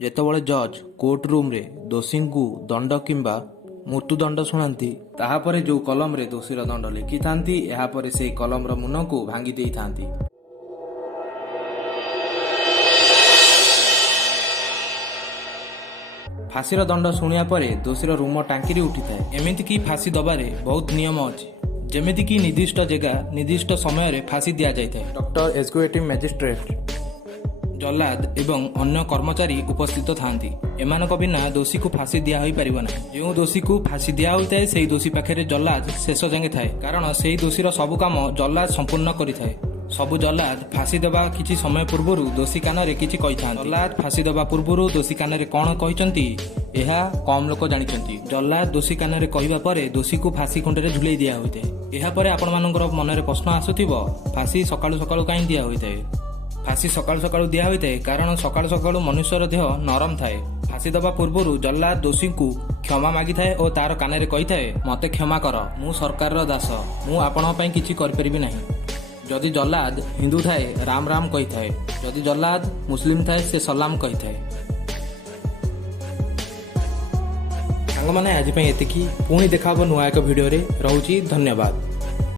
ଯେତେବେଳେ ଜଜ୍ କୋର୍ଟ ରୁମ୍ରେ ଦୋଷୀଙ୍କୁ ଦଣ୍ଡ କିମ୍ବା ମୃତ୍ୟୁଦଣ୍ଡ ଶୁଣାନ୍ତି, ତାହାପରେ ଯେଉଁ କଲମରେ ଦୋଷୀର ଦଣ୍ଡ ଲେଖିଥାନ୍ତି, ଏହାପରେ ସେହି କଲମର ମୁନକୁ ଭାଙ୍ଗି ଦେଇଥାନ୍ତି। ଫାଶୀର ଦଣ୍ଡ ଶୁଣିବା ପରେ ଦୋଷୀର ରୁମ ଟାଙ୍କିରି ଉଠିଥାଏ। ଏମିତିକି ଫାଶୀ ଦବାରେ ବହୁତ ନିୟମ ଅଛି, ଯେମିତିକି ନିର୍ଦ୍ଦିଷ୍ଟ ଜାଗା ନିର୍ଦ୍ଦିଷ୍ଟ ସମୟରେ ଫାଶୀ ଦିଆଯାଇଥାଏ। ଡକ୍ଟର, ଏକ୍ଜିକ୍ୟୁଟିଭ ମ୍ୟାଜିଷ୍ଟ୍ରେଟ୍, ଜଲ୍ଲାଦ ଏବଂ ଅନ୍ୟ କର୍ମଚାରୀ ଉପସ୍ଥିତ ଥାନ୍ତି। ଏମାନଙ୍କ ବିନା ଦୋଷୀକୁ ଫାଶୀ ଦିଆ ହୋଇପାରିବ ନାହିଁ। ଯେଉଁ ଦୋଷୀକୁ ଫାଶୀ ଦିଆ ହୋଇଥାଏ, ସେହି ଦୋଷୀ ପାଖରେ ଜଲ୍ଲାଦ ଶେଷ ଯାଏଁ ଥାଏ, କାରଣ ସେହି ଦୋଷୀର ସବୁ କାମ ଜଲ୍ଲାଦ ସମ୍ପୂର୍ଣ୍ଣ କରିଥାଏ। ସବୁ ଜଲ୍ଲାଦ ଫାଶୀ ଦେବା କିଛି ସମୟ ପୂର୍ବରୁ ଦୋଷୀ କାନରେ କିଛି କହିଥାନ୍ତି। ଜଲ୍ଲାଦ ଫାଶୀ ଦେବା ପୂର୍ବରୁ ଦୋଷୀ କାନରେ କ'ଣ କହିଛନ୍ତି, ଏହା କମ୍ ଲୋକ ଜାଣିଛନ୍ତି। ଜଲ୍ଲାଦ ଦୋଷୀ କାନରେ କହିବା ପରେ ଦୋଷୀକୁ ଫାଶୀ ଖୁଣ୍ଟରେ ଝୁଲେଇ ଦିଆ ହୋଇଥାଏ। ଏହାପରେ ଆପଣମାନଙ୍କର ମନରେ ପ୍ରଶ୍ନ ଆସୁଥିବ, ଫାଶୀ ସକାଳୁ ସକାଳୁ କାହିଁ ଦିଆ ହୋଇଥାଏ? ଫାଶୀ ସକାଳୁ ସକାଳୁ ଦିଆ ହୋଇଥାଏ କାରଣ ସକାଳୁ ସକାଳୁ ମନୁଷ୍ୟର ଦେହ ନରମ ଥାଏ। ଫାଶୀ ଦେବା ପୂର୍ବରୁ ଜଲ୍ଲାଦ ଦୋଷୀଙ୍କୁ କ୍ଷମା ମାଗିଥାଏ ଓ ତାର କାନରେ କହିଥାଏ, ମୋତେ କ୍ଷମା କର, ମୁଁ ସରକାରର ଦାସ, ମୁଁ ଆପଣଙ୍କ ପାଇଁ କିଛି କରିପାରିବି ନାହିଁ। ଯଦି ଜଲ୍ଲାଦ ହିନ୍ଦୁ ଥାଏ, ରାମ ରାମ କହିଥାଏ। ଯଦି ଜଲ୍ଲାଦ ମୁସଲିମ ଥାଏ, ସେ ସଲାମ କହିଥାଏ। ସାଙ୍ଗମାନେ, ଆଜି ପାଇଁ ଏତିକି। ପୁଣି ଦେଖା ହେବ ନୂଆ ଏକ ଭିଡ଼ିଓରେ। ରହୁଛି, ଧନ୍ୟବାଦ।